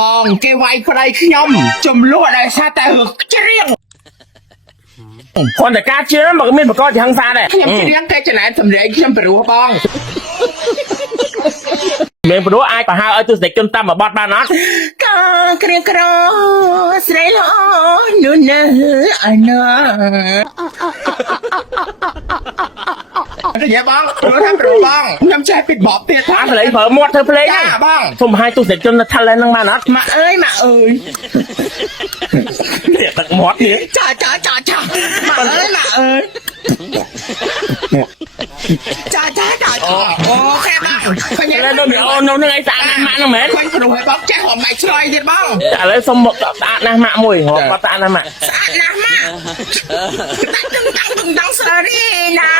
បងគេវាយប្តីខ្ញុំចំនួនដោយសារតែច្រៀងคนแต่การเชื่อมันก็มีประกอบที่หังซาได้ខ្ញុំច្រៀងតែចំណាយសម្លេងខ្ញុំព្រោះបងเมย์รู้ไอ้ป่าฮาไอ้ตัวเด็กจนตามมาบอดบ้านนัดក៏គ្រាក្រស្រីល្អនោះណាអាណាតែបងព្រោះថាព្រោះបងខ្ញុំចេះពីបបទៀតថា อะไรเผลอหมดเธอเพลง ចាបង ทุ่มให้ตัวเด็กจนทันเลยนั่งมานัด ម៉ាក់អើយម៉ាក់អើយ เนี่ยตักหมดนี่ ចាម៉ាក់អើយម៉ាក់អើยចាអូខេបងឃើញ แล้วโดนเอาโดนยังไงสารมาหนึ่งเหม็น ឃើញព្រោះឲ្យបងចេះហមម៉ៃឆ្លយទៀតបង อะไรสมบกับตาหน้าหมามุ้ยหัวตาหน้าหมา ស្អាតណាស់ម៉ាក់ដឹងស្រីណា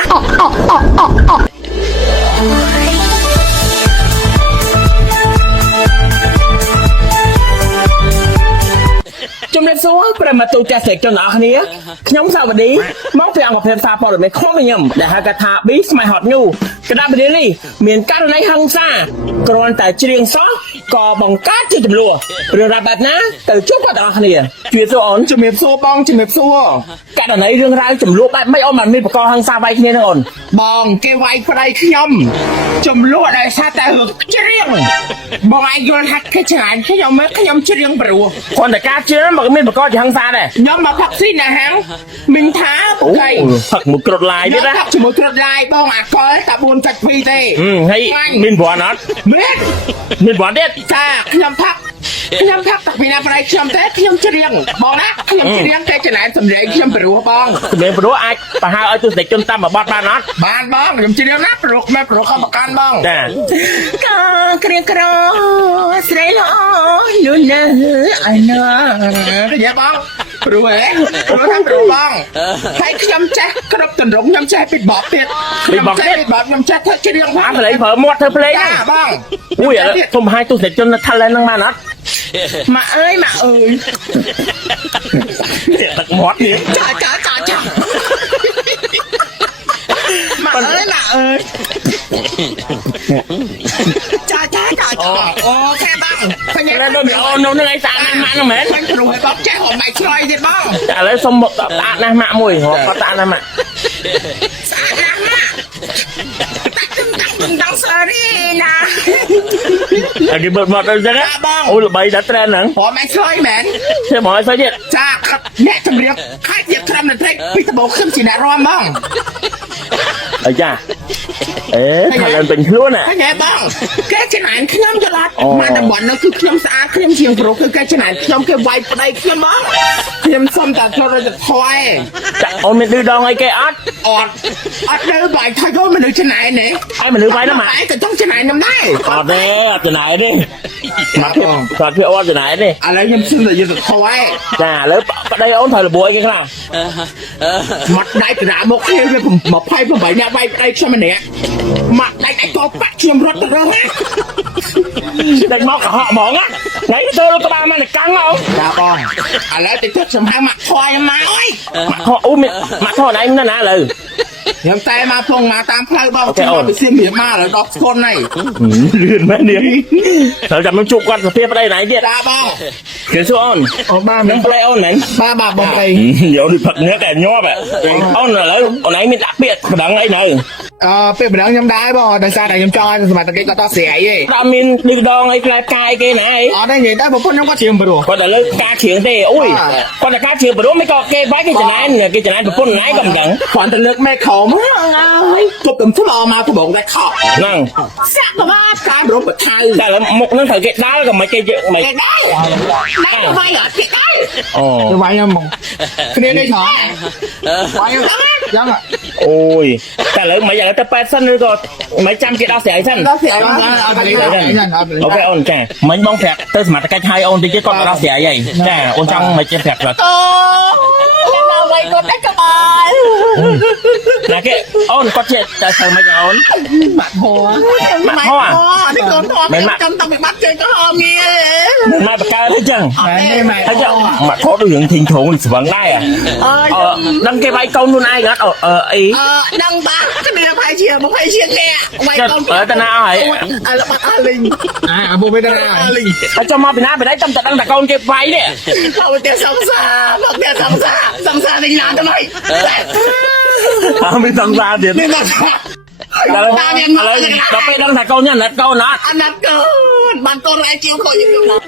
ជំរាបសួរប្រិមត្តទូទាំងសេចក្ដីអរគ្នាខ្ញុំសាវឌីមកពីអង្គភាពសារព័ត៌មានក្នុងខ្ញុំដែលហៅថា B Smile Hot News កណ្ដាប់វិទ្យានេះមានករណីហិង្សាគ្រាន់តែច្រៀងសោះក៏បង្កើតជាចំនួនរឿងរ៉ាវបែបណាទៅជួបគាត់ទាំងអស់គ្នាជួយសួរអូនជំរាបសួរបងជំរាបសួរករណីរឿងរ៉ាវចំនួនបែបមិនអូនមិនមានបកហិង្សាវាយគ្នាទេអូនបងគេវាយប្តីខ្ញុំចំនួនដោយសារតែច្រៀងបងអាចយល់ថាគេឆ្ងាញ់ខ្ញុំមើលខ្ញុំច្រៀងព្រោះ คนแต่การเชื่อมันก็มีประกอบที่หังซาได้ ខ្ញុំមកផឹកស៊ីណាហាំមីងថាកៃ ผักหมูกรดลายด้วยนะ ផឹកជាមួយគ្រឿងឡាយបងអាកលតែ4.2ទេ ให้มินบัวนัด មែន มินบัวเด็ด ចាខ្ញុំផឹកតាពីណាប្រៃខ្ញុំទេខ្ញុំច្រៀងបងណាខ្ញុំច្រៀងតែចំណាយសម្លេងខ្ញុំព្រោះបង เมย์รู้ไอ้ป่าฮาไอ้ตัวเด็กจนตามมาบอดบ้านนัด បានបងខ្ញុំច្រៀងណាព្រោះមិនព្រោះខំប្រកាន់បង จ้า ក៏គ្រាក្រស្រីល្អនោះណាអាណាតែបងព្រោះហ៎ព្រោះថាព្រោះបងហើយខ្ញុំចេះគ្រប់ទម្រង់ខ្ញុំចេះពីបបទៀតខ្ញុំចេះធ្វើច្រៀងផង อะไรเผลอหมดเธอเพลง ចាបង อุ้ยอะไรทุ่มให้ตัวเด็กจนทันเลยนั่งมานัด ម៉ាក់អើយម៉ាក់អើយ เนี่ยตักหมดนี่ ចាម៉ាក់អើយម៉ាក់អើយចាអូខេបងឃើញ แล้วโดนเอาโดนยังไงสารมาหนึ่งเหม็น ឃើញព្រោះឲ្យបងចេះហមម៉ៃឆ្លយទៀតបង อะไรสมบกับตาหน้าหมามุ้ยหัวตาหน้าหมา ស្អាតណាស់ម៉ាក់ដឹងស្រីណា ไอ้ที่เบิดหมดเลยจ้ะนะโอ้ยใบดัดแทนหนัง ហមម៉ៃឆ្លយមែន ใช่หมอไอ้ไฟเนี่ย ចាអ្នកចម្រៀងខាច់ទៀតក្រុមតន្ត្រីពីដំបូងខ្ញុំជាអ្នករាំបង ไอ้จ้าเอ๊ะทันเลยเป็นคลุ้นอ่ะ ឃើញទេបងគេចំណាយខ្ញុំចល័តមកតំបន់នោះគឺខ្ញុំស្អាតខ្ញុំជាងប្រុសគឺគេចំណាយខ្ញុំគេវាយប្តីខ្ញុំមកខ្ញុំសុំតែចូលរត់ថយ ចាអូនមានលឺដងអីគេអត់ អត់នៅបាយថយទៅមនុស្សចំណាយនេះ ឲ្យមនុស្សវាយណាម៉ា តែក៏ចង់ចំណាយខ្ញុំដែរ អត់ទេអត់ចំណាយទេមកគាត់វាអត់ចំណាយទេ ឥឡូវខ្ញុំសុំតែយកទៅថយ ចាឥឡូវប្តីអូនត្រូវរបួយគេខ្លះ មកដៃក្រាមកគ្នាវា28នាក់វាយប្តីខ្ញុំម្នាក់មកដៃក៏បាក់ខ្ញុំរត់ទៅរស់ណា ដេញមកកុហកហ្មងណាថ្ងៃទៅក្បាលមកនៅកាំងអូ ចាបងឥឡូវតិចទៅខ្ញុំហៅមកថយមកអើយ មកខអូមកខណៃនៅណាឥឡូវ ខ្ញុំតែមកផងមកតាមផ្លូវបងខ្ញុំទៅសៀមរាបមកដល់ដល់ស្គនហើយ លឿនមែននេះត្រូវចាំនឹងជួបគាត់ទៅប្តីណៃទៀត ចាបង គេសួរអូន អូបាទ នឹងប្តីអូនហ្នឹង បាទបងអី យកនេះផឹកនេះតែញាប់អូនឥឡូវអូនឯងមានដាក់ពាក្យប្តឹងអីនៅ ពេលម្ដងខ្ញុំដែរបងដោយសារតែខ្ញុំចង់ឲ្យសមត្ថកិច្ចគាត់តស្រាយឯង ដល់មានលឺដងអីផ្លែផ្កាយគេណាអី អត់ទេនិយាយតែប្រពន្ធខ្ញុំគាត់ជ្រៀងព្រោះ គាត់តែលើការជ្រៀងទេអូយគាត់តែការជ្រៀងព្រោះមិនក៏គេវាយគេចំណាយប្រពន្ធណៃក៏មិនដឹង គាត់ទៅលើកមេខោមកហើយគប់ទំធ្លោមកត្បូងតែខក ហ្នឹង សាក់ទៅមកការរំបថៅ តែមុខហ្នឹងត្រូវគេដាល់ក៏មិនគេមិន គេដែរទៅវាយអត់គេដែរ អូ ទៅវាយខ្ញុំមកគ្នានេះថងវាយយ៉ាង អូយតែឥឡូវមិនឥឡូវទៅប៉ែតសិនឬក៏មិនចាំគេដោះស្រាយសិន ដល់ស្រាយអត់ អូខេអូនចាមិញបងប្រាប់ទៅសមត្ថកិច្ចឲ្យអូនតិចទៀតគាត់ដោះស្រាយហើយចាអូនចង់មិនចេះប្រាប់គាត់ អូខ្ញុំមកវាយគាត់តែក្បាល là cái ôn có chuyện tại sao mày ôn bạn hồ mặt ho à đi con hồ mày mặt trong tao bị bắt chơi có hồ nghe mày mặt ca thấy chăng đây mày thấy chưa mặt có đối tượng thình thùng thì vẫn ngay à đăng cái bay công luôn ai gắt ý đăng bá cái này phải chia một phải chia nghe mày con ở tên nào ấy là bạn A Linh bố biết đâu A Linh ở trong mà bị nát bị đấy tâm tật đăng đặt con cái bay đấy không tiền sống xa một tiền sống xa thì làm cho mày không biết tâm ra tiền nên là đó phải đăng đặt con nha đặt con nó anh đặt con bạn con lại chịu khỏi những điều đó